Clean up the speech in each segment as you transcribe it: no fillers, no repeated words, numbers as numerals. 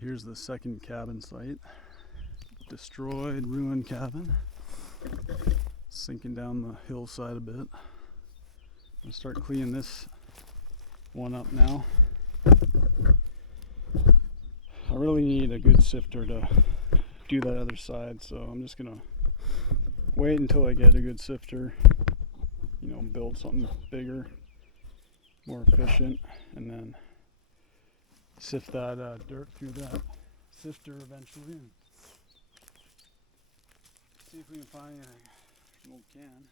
Here's the second cabin site. Destroyed, ruined cabin. Sinking down the hillside a bit. I'm gonna start cleaning this one up now. I really need a good sifter to do that other side, so I'm just gonna wait until I get a good sifter, build something bigger, more efficient, and then sift that dirt through that sifter eventually and see if we can find anything. An old can.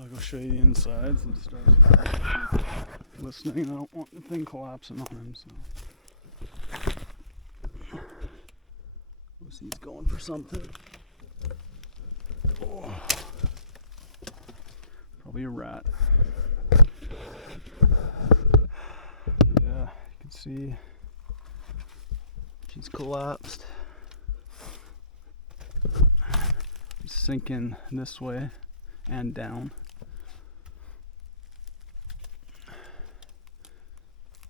I'll go show you the inside since Starsky's listening. I don't want the thing collapsing on him, so. He's going for something. Oh. Probably a rat. Yeah, you can see she's collapsed. It's sinking this way and down.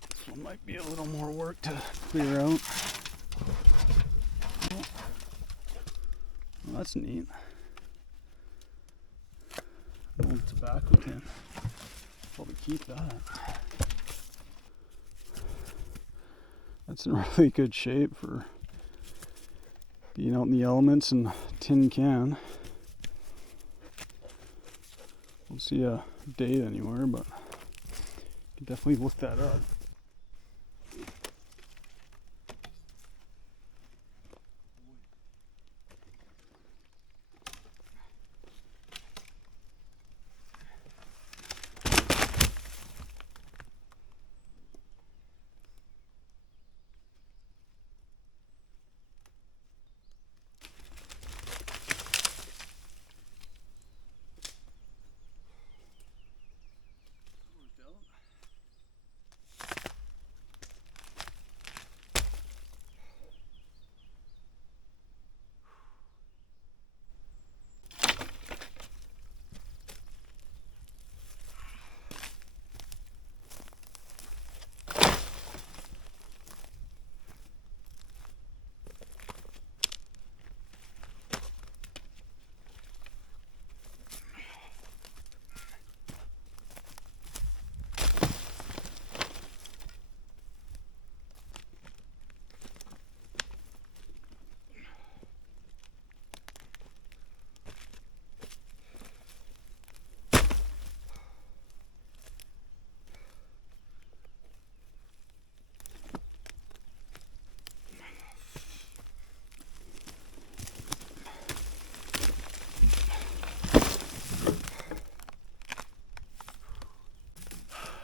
This one might be a little more work to clear out. Well, that's neat. An old tobacco tin. Probably keep that. That's in really good shape for being out in the elements and tin can. Don't see a date anywhere, but you can definitely look that up.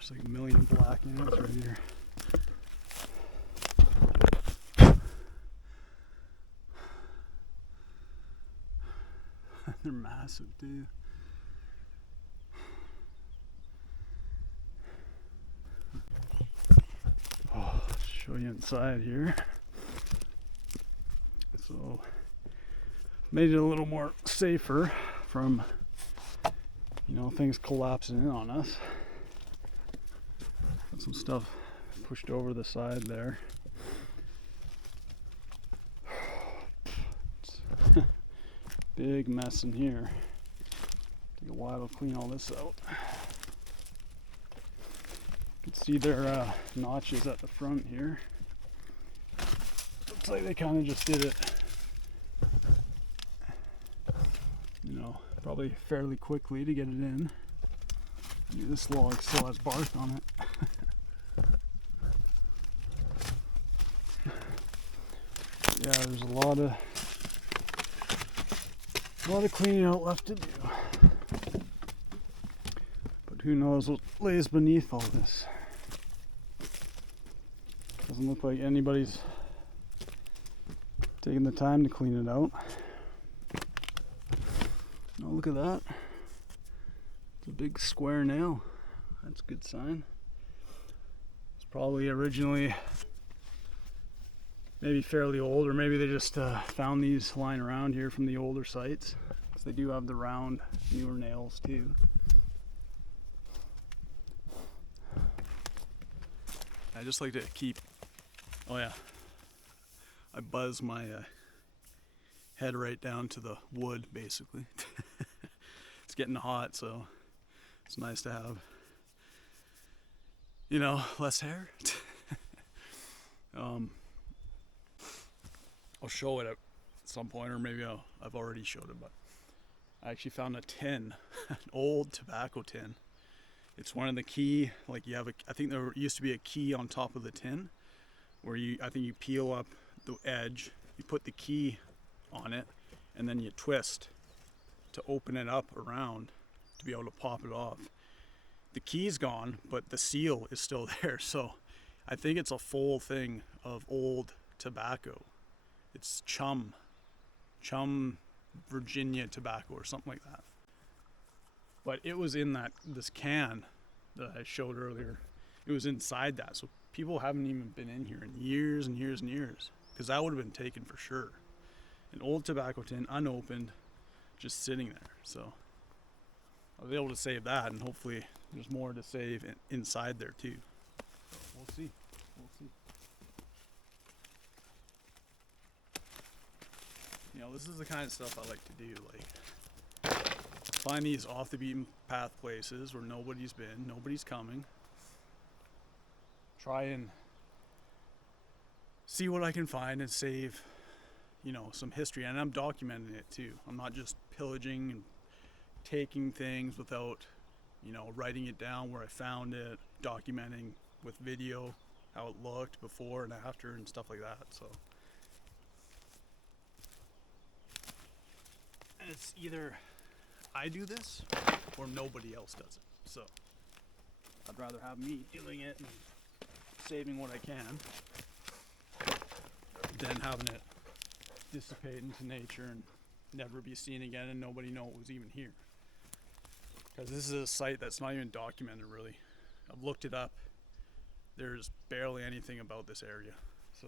There's like a million black ants right here. They're massive, dude. Oh, I'll show you inside here. So, made it a little more safer from, things collapsing in on us. Got some stuff pushed over the side there. Big mess in here. Take a while to clean all this out. You can see their notches at the front here. Looks like they kind of just did it, probably fairly quickly to get it in. This log still has bark on it. Yeah, there's a lot of cleaning out left to do. But who knows what lays beneath all this. Doesn't look like anybody's taking the time to clean it out. Oh, look at that. It's a big square nail. That's a good sign. It's probably originally maybe fairly old, or maybe they just found these lying around here from the older sites, because they do have the round, newer nails too. I just like to keep, oh yeah, I buzz my head right down to the wood basically. It's getting hot, so it's nice to have, you know, less hair. I'll show it at some point, or maybe I've already showed it, but I actually found a tin, an old tobacco tin. It's one of the key, like you have I think there used to be a key on top of the tin where I think you peel up the edge, you put the key on it, and then you twist to open it up around to be able to pop it off. The key's gone, but the seal is still there, so I think it's a full thing of old tobacco. It's Chum Virginia tobacco or something like that. But it was in this can that I showed earlier. It was inside that, so people haven't even been in here in years and years and years, because that would have been taken for sure. An old tobacco tin, unopened, just sitting there. So I was able to save that, and hopefully there's more to save inside there too. So we'll see. You know, this is the kind of stuff I like to do, like find these off the beaten path places where nobody's been, nobody's coming. Try and see what I can find and save, you know, some history. And I'm documenting it too. I'm not just pillaging and taking things without, you know, writing it down where I found it, documenting with video how it looked before and after and stuff like that. So and it's either I do this or nobody else does it. So I'd rather have me doing it and saving what I can than having it dissipate into nature and never be seen again and nobody know it was even here. Because this is a site that's not even documented really. I've looked it up. There's barely anything about this area. So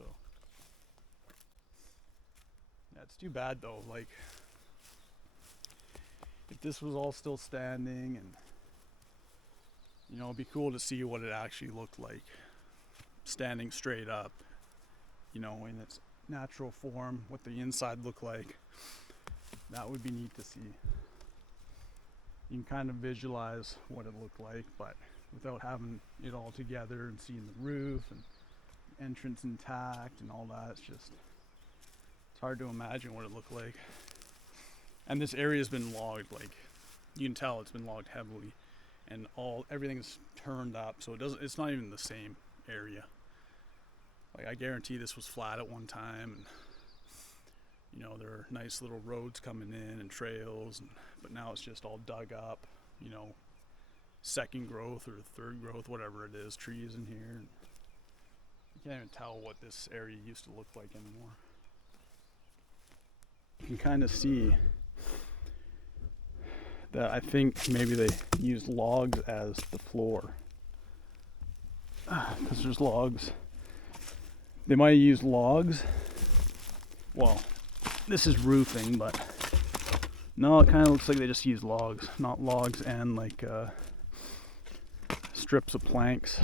yeah, it's too bad though. Like, if this was all still standing, and you know, it'd be cool to see what it actually looked like standing straight up, you know, in its natural form, what the inside looked like. That would be neat to see. You can kind of visualize what it looked like, but without having it all together and seeing the roof and entrance intact and all that, it's hard to imagine what it looked like. And this area's been logged, like you can tell it's been logged heavily, and everything's turned up, so it's not even the same area. Like, I guarantee this was flat at one time, and you know, there are nice little roads coming in and trails, but now it's just all dug up, you know, second growth or third growth, whatever it is, trees in here. And you can't even tell what this area used to look like anymore. You can kind of see that I think maybe they used logs as the floor, because there's logs. They might have used logs. Well, this is roofing, but no, it kind of looks like they just used logs, not logs and like strips of planks.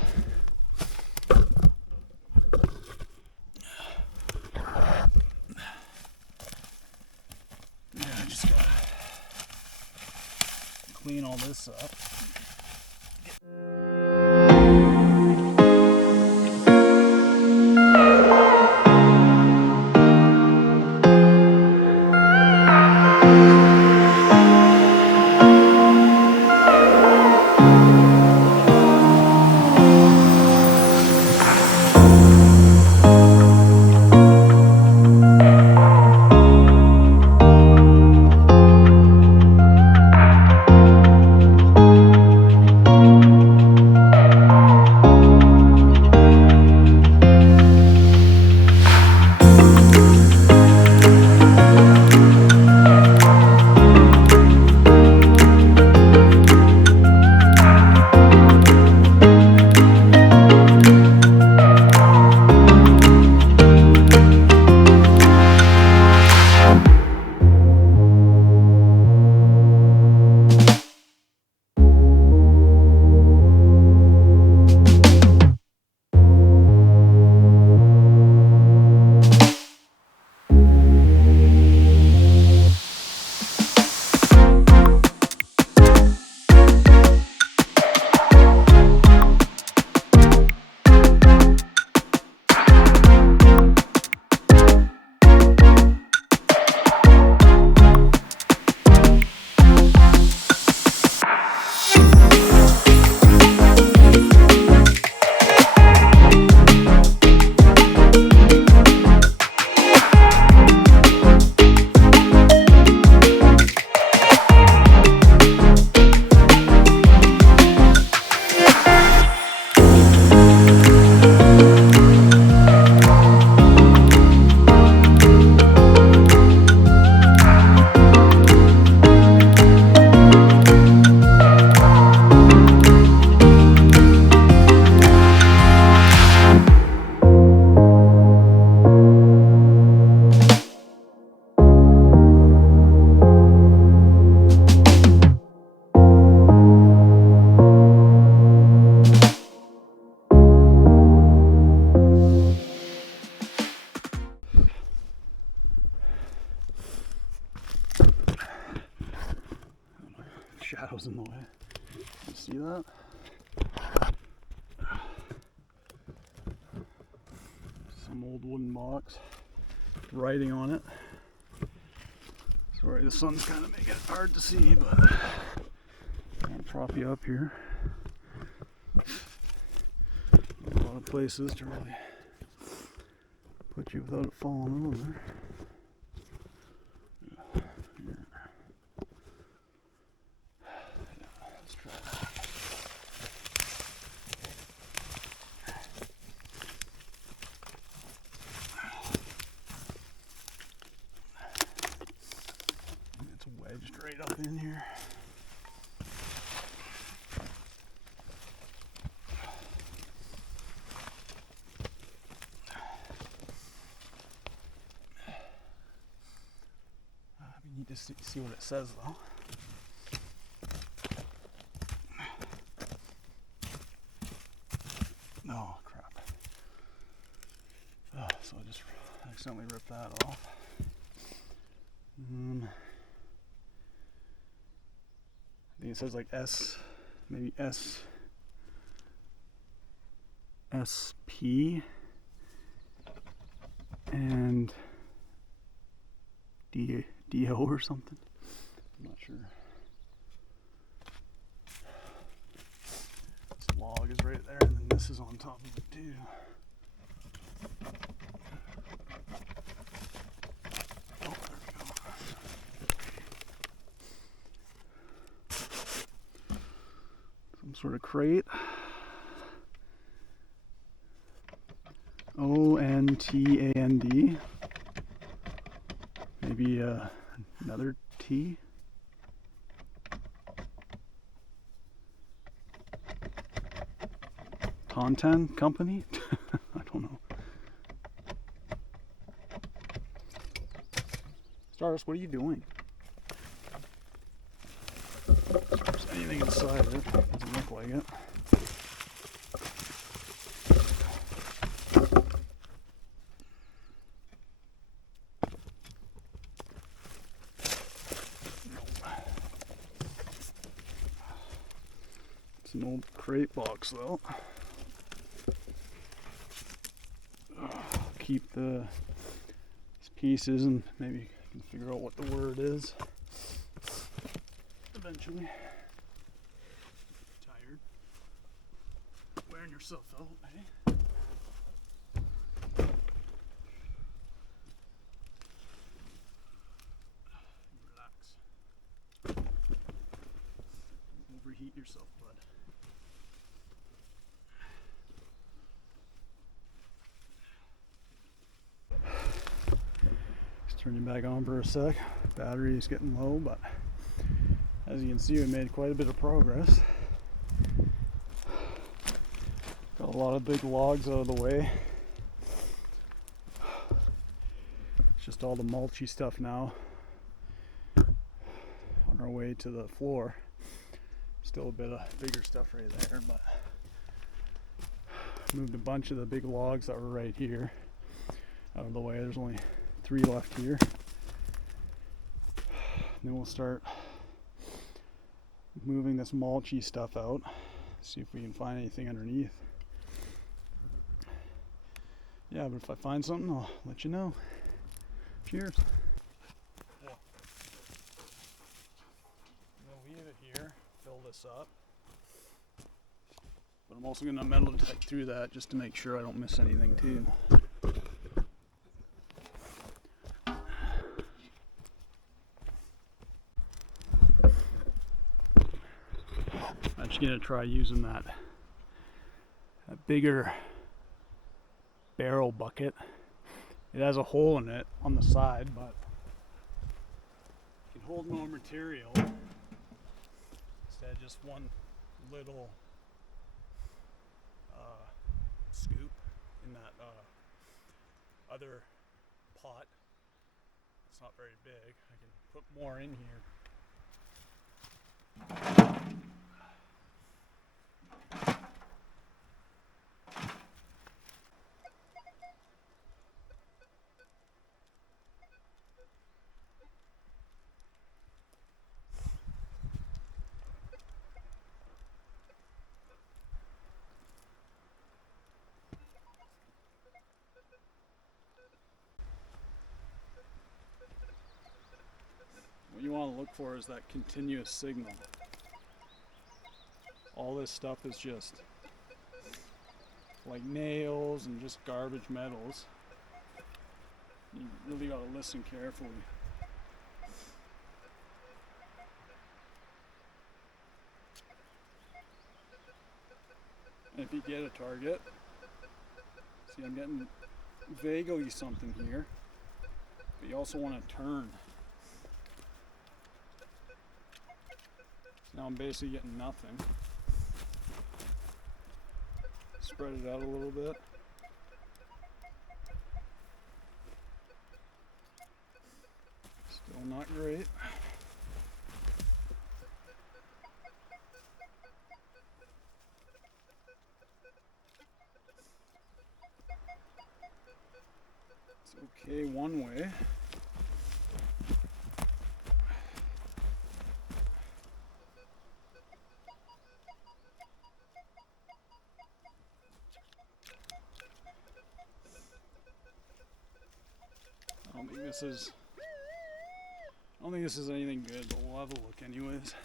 Yeah, I just gotta clean all this up. old wooden box, writing on it. Sorry, the sun's kind of making it hard to see, but I'll prop you up here. A lot of places to really put you without it falling over. Let's try that. It's wedged right up in here. We need to see what it says though. Oh crap. Oh, so I just accidentally ripped that off. I think it says like S, maybe SP and DO or something. I'm not sure. This log is right there, and then this is on top of it too. Oh, there we go. Some sort of crate. ONTAND. Maybe another T. Taunton Company? I don't know. Stars, what are you doing? If there's anything inside it, doesn't look like it. It's an old crate box though. Keep these pieces and maybe you can figure out what the word is eventually. Tired? Wearing yourself out, eh? Relax. Overheat yourself, bud. Turn it back on for a sec. Battery is getting low, but as you can see, we made quite a bit of progress. Got a lot of big logs out of the way. It's just all the mulchy stuff now. On our way to the floor. Still a bit of bigger stuff right there, but moved a bunch of the big logs that were right here out of the way. There's only 3 left here. Then we'll start moving this mulchy stuff out. See if we can find anything underneath. Yeah, but if I find something, I'll let you know. Cheers. Yeah. We'll leave it here, fill this up. But I'm also going to metal detect through that just to make sure I don't miss anything too. I'm just going to try using that bigger barrel bucket. It has a hole in it on the side, but it can hold more material instead of just one little scoop in that other pot. It's not very big. I can put more in here. for is that continuous signal. All this stuff is just like nails and just garbage metals. You really gotta listen carefully. And if you get a target, see, I'm getting vaguely something here, but you also want to turn. So now I'm basically getting nothing. Spread it out a little bit. Still not great. It's okay one way. I don't think this is anything good, but we'll have a look anyways.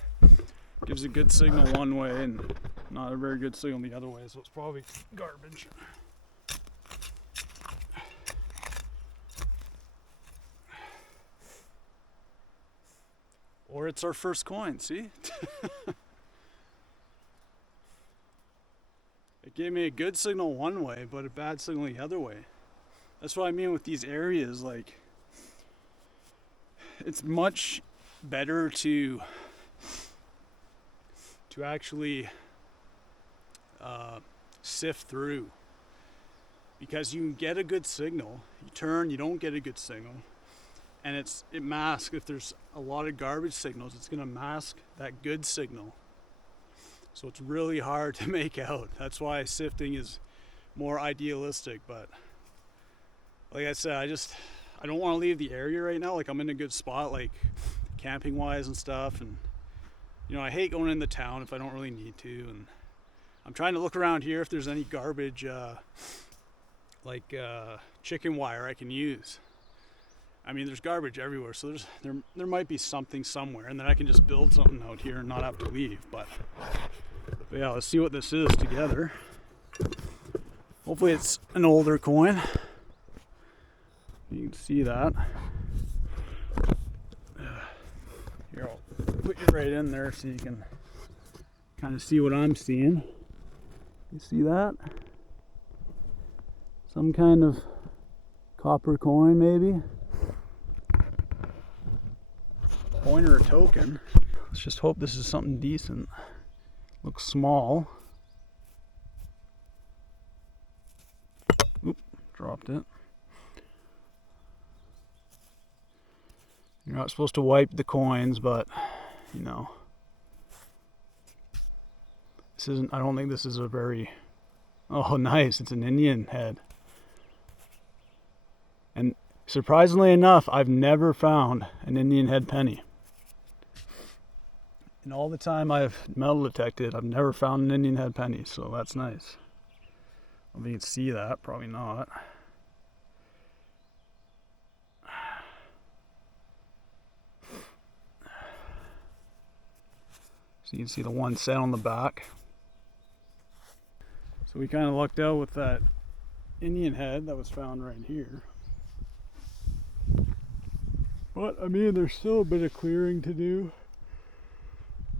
Gives a good signal one way and not a very good signal the other way, so it's probably garbage. Or it's our first coin, see? It gave me a good signal one way, but a bad signal the other way. That's what I mean with these areas, like, it's much better to actually sift through, because you can get a good signal, you turn, you don't get a good signal, and it masks. If there's a lot of garbage signals, it's going to mask that good signal, so it's really hard to make out. That's why sifting is more idealistic. But like I said, I don't want to leave the area right now. Like, I'm in a good spot, like camping wise and stuff, and you know, I hate going into town if I don't really need to, and I'm trying to look around here if there's any garbage chicken wire I can use. I mean, there's garbage everywhere, so there might be something somewhere, and then I can just build something out here and not have to leave. But yeah, let's see what this is together. Hopefully it's an older coin. You can see that. Here, I'll put you right in there so you can kind of see what I'm seeing. You see that? Some kind of copper coin, maybe? Coin or a token. Let's just hope this is something decent. Looks small. Oop, dropped it. You're not supposed to wipe the coins, but you know, I don't think this is a very, oh nice, it's an Indian head. And surprisingly enough, I've never found an Indian head penny. In all the time I've metal detected, I've never found an Indian head penny, so that's nice. I don't think you can see that, probably not. So you can see the 1 cent on the back. So we kind of lucked out with that Indian head that was found right here. But I mean, there's still a bit of clearing to do.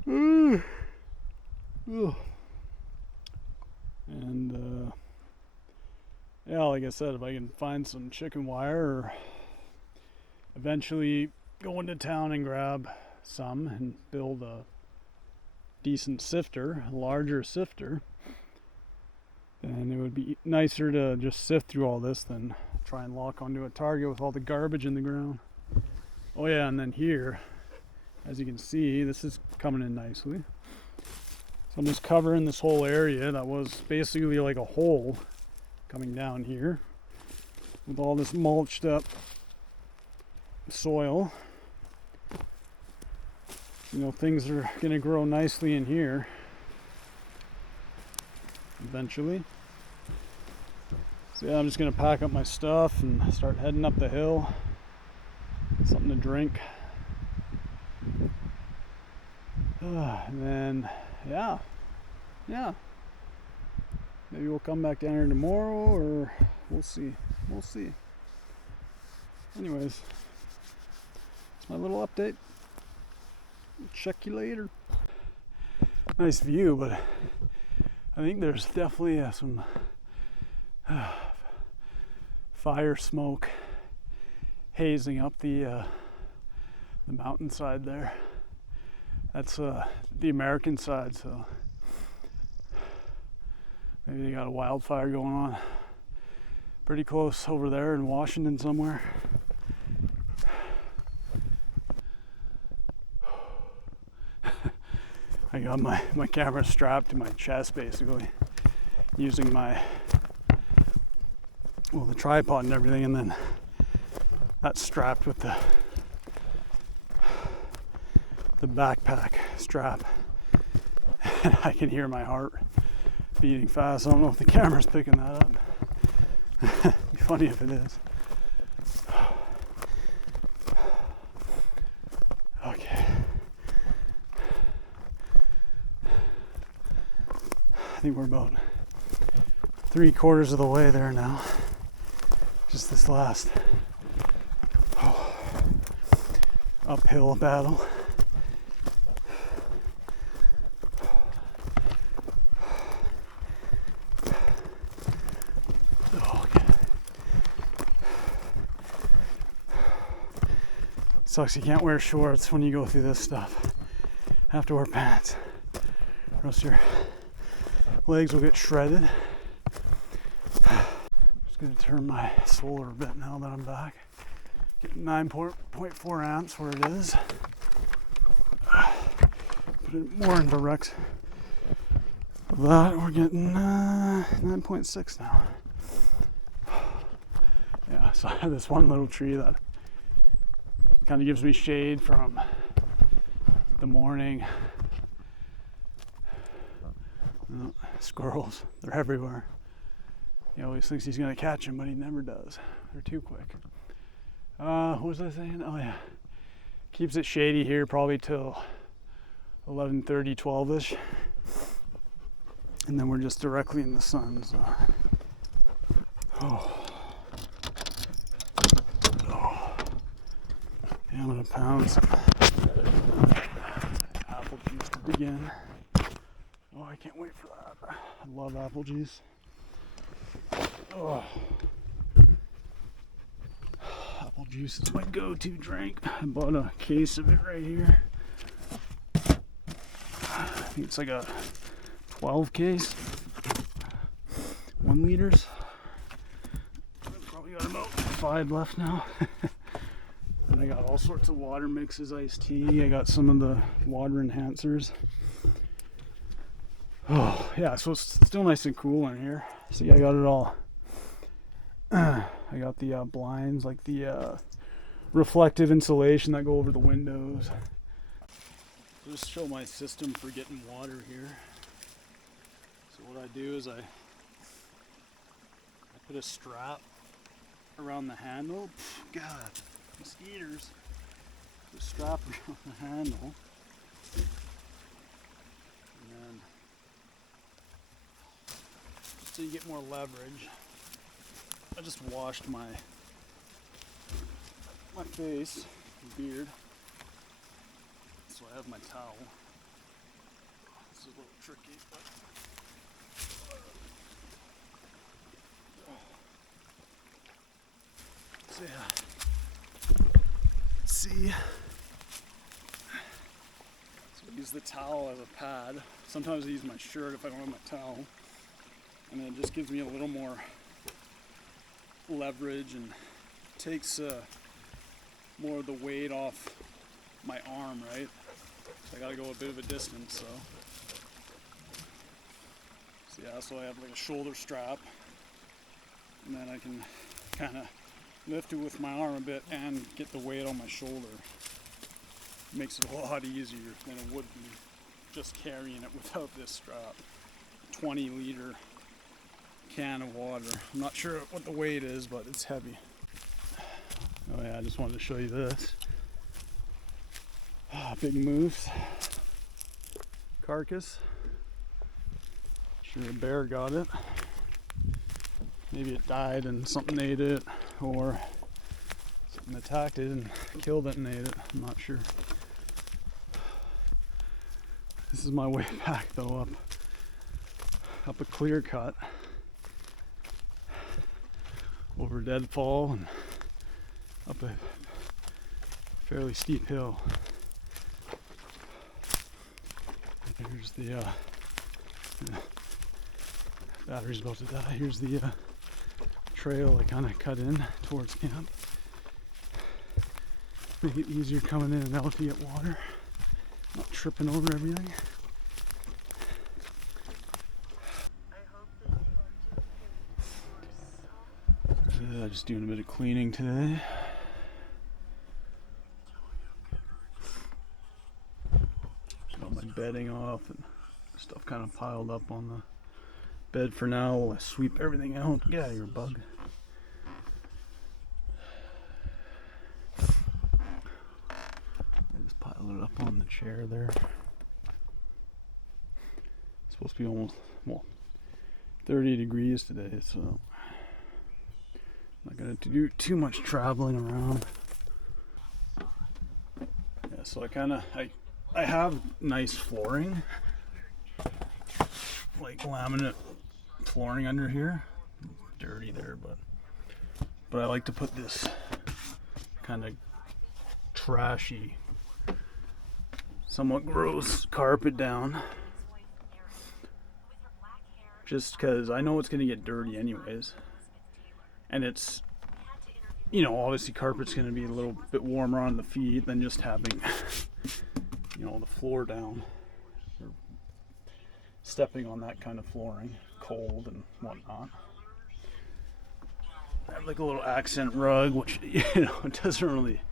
And yeah, like I said, if I can find some chicken wire, or eventually go into town and grab some and build a decent sifter, a larger sifter, then it would be nicer to just sift through all this than try and lock onto a target with all the garbage in the ground. Oh yeah, and then here, as you can see, this is coming in nicely. So I'm just covering this whole area that was basically like a hole coming down here with all this mulched up soil. You know, things are going to grow nicely in here eventually. So yeah, I'm just going to pack up my stuff and start heading up the hill. Something to drink. And then, yeah. Maybe we'll come back down here tomorrow, or we'll see. Anyways, it's my little update. Check you later. Nice view, but I think there's definitely some fire smoke hazing up the mountainside there. That's the American side, so maybe they got a wildfire going on pretty close over there in Washington somewhere. I got my camera strapped to my chest, basically, using the tripod and everything, and then that's strapped with the backpack strap. And I can hear my heart beating fast. I don't know if the camera's picking that up. It'd be funny if it is. Okay. I think we're about 3/4 of the way there now. Just this last uphill battle. Sucks you can't wear shorts when you go through this stuff. Have to wear pants, or else your legs will get shredded. Just gonna turn my solar a bit now that I'm back. Getting 9.4 amps where it is. Put it more in direct of that. We're getting 9.6 now. Yeah, so I have this one little tree that kind of gives me shade from the morning. Squirrels, they're everywhere. He always thinks he's gonna catch them, but he never does. They're too quick. What was I saying? Oh yeah, keeps it shady here probably till 11:30, 12ish, and then we're just directly in the sun. So, yeah, I'm gonna pound some apple juice to begin. Oh, I can't wait for that. I love apple juice. Oh. Apple juice is my go-to drink. I bought a case of it right here. I think it's like a 12 case. 1 liters. I've probably got about 5 left now. And I got all sorts of water mixes, iced tea. I got some of the water enhancers. Oh, yeah, so it's still nice and cool in here. See, I got it all. I got the blinds, like the reflective insulation that go over the windows. Just show my system for getting water here. So what I do is I put a strap around the handle. God, mosquitoes. Put a strap around the handle. And then, so you get more leverage. I just washed my face and beard. So I have my towel. This is a little tricky, but so yeah. See. So I use the towel as a pad. Sometimes I use my shirt if I don't have my towel. And then it just gives me a little more leverage and takes more of the weight off my arm, right? So I gotta go a bit of a distance, so yeah, so I have like a shoulder strap, and then I can kind of lift it with my arm a bit and get the weight on my shoulder. It makes it a lot easier than it would be just carrying it without this strap. 20-liter can of water. I'm not sure what the weight is, but it's heavy. Oh yeah, I just wanted to show you this. Big moose. carcass. Sure, a bear got it. Maybe it died and something ate it, or something attacked it and killed it and ate it. I'm not sure. This is my way back though, up a clear cut, over deadfall and up a fairly steep hill. Here's the battery's about to die. Here's the trail I kind of cut in towards camp. Make it easier coming in and out to get water. Not tripping over everything. Just doing a bit of cleaning today. Got my bedding off and stuff kind of piled up on the bed for now while I sweep everything out. Get out of here, bug. I just piled it up on the chair there. It's supposed to be almost, 30 degrees today, so I'm not gonna do too much traveling around. Yeah, so I have nice flooring, like laminate flooring under here. Dirty there, but I like to put this kind of trashy, somewhat gross carpet down, just because I know it's gonna get dirty anyways. And it's, obviously carpet's going to be a little bit warmer on the feet than just having, the floor down. Or stepping on that kind of flooring, cold and whatnot. I have like a little accent rug, which, it doesn't really,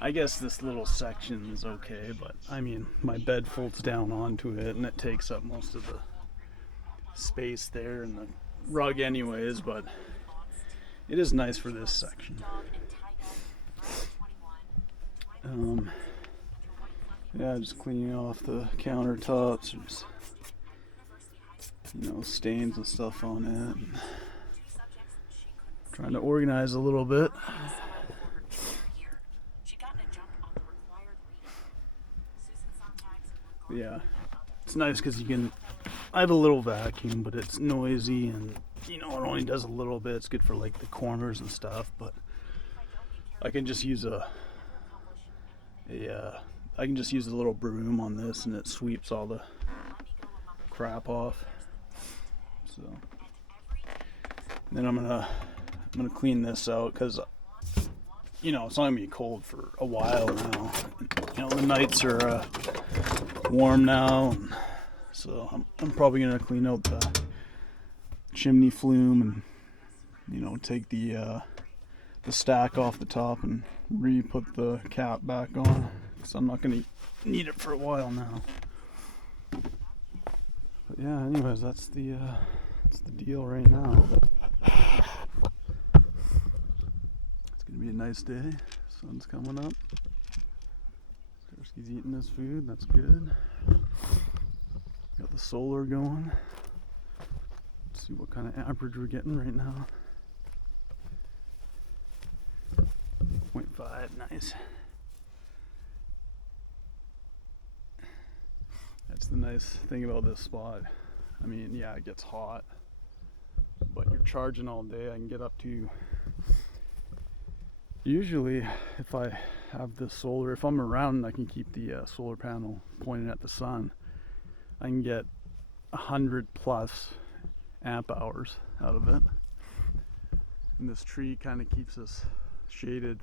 I guess this little section is okay, but I mean, my bed folds down onto it and it takes up most of the space there and the rug anyways, but it is nice for this section. Just cleaning off the countertops. There's, stains and stuff on it. And trying to organize a little bit. Yeah, it's nice because I have a little vacuum, but it's noisy and it only does a little bit. It's good for like the corners and stuff, but I can just use a little broom on this and it sweeps all the crap off. So then I'm gonna clean this out because it's not gonna be cold for a while now. The nights are warm now, so I'm probably gonna clean out the chimney flume and take the stack off the top and re-put the cap back on because I'm not going to need it for a while now. But yeah, anyways, that's the deal right now. It's gonna be a nice day. Sun's coming up. Starsky's eating his food. That's good. Got the solar going. See what kind of amperage we're getting right now. 0.5, nice. That's the nice thing about this spot. I mean, yeah, it gets hot, but you're charging all day. I can get up to, usually if I have the solar, if I'm around, I can keep the solar panel pointing at the sun. I can get 100 plus amp hours out of it, and this tree kind of keeps us shaded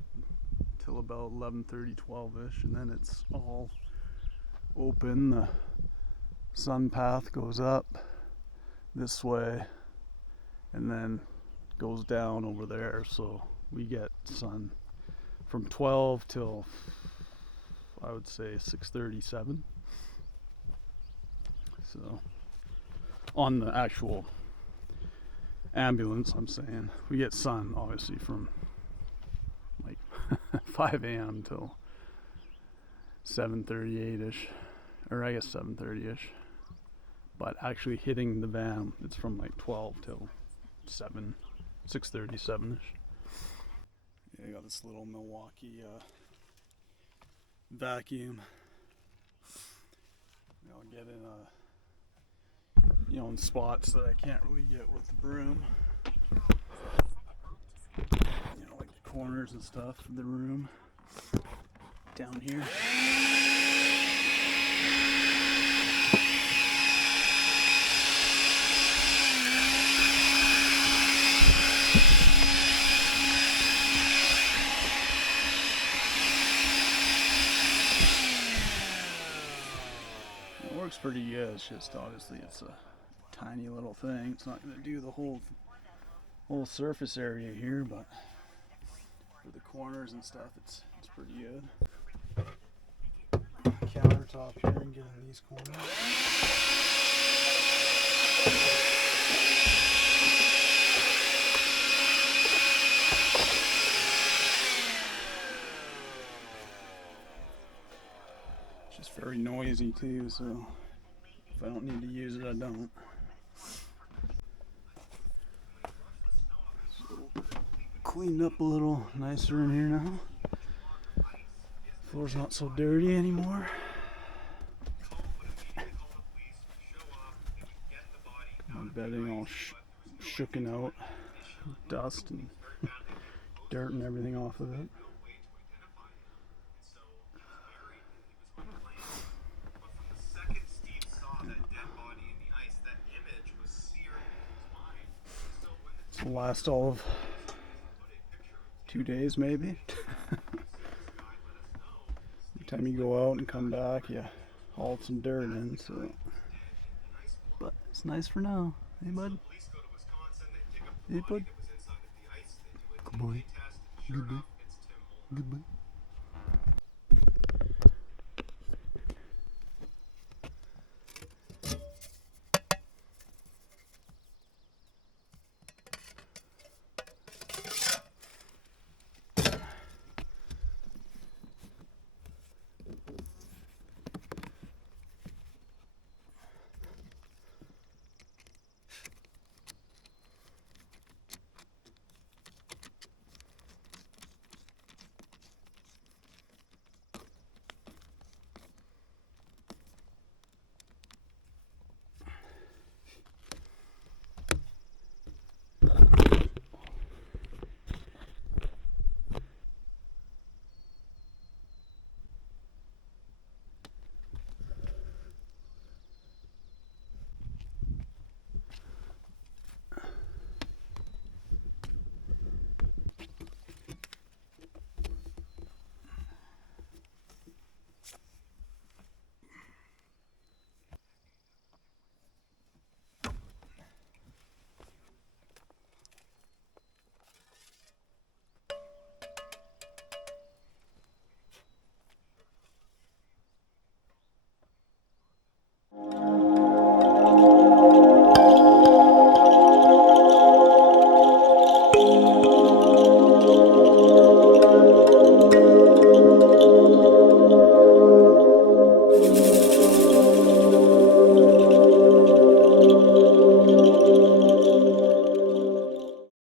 till about 11:30, 12ish, and then it's all open. The sun path goes up this way and then goes down over there, so we get sun from 12 till I would say 6:37. So on the actual ambulance, I'm saying, we get sun obviously from like 5 a.m. till 7:38ish or I guess 7:30ish. But actually hitting the van, it's from like 12 till 7, 6:30, 7ish. Yeah, I got this little Milwaukee vacuum. I'll get in in spots that I can't really get with the broom. Like the corners and stuff of the room down here. It works pretty good. It's just obviously it's a tiny little thing. It's not going to do the whole surface area here, but for the corners and stuff, it's pretty good. Countertop here and get in these corners. It's just very noisy too, so if I don't need to use it, I don't. So, cleaned up a little nicer in here now. Floor's not so dirty anymore. My bedding all shooken out, dust and dirt and everything off of it. This will last all of 2 days maybe. Every time you go out and come back, you haul some dirt in, so. But it's nice for now. Hey, bud? Hey, bud? Good boy. Good boy. Good boy.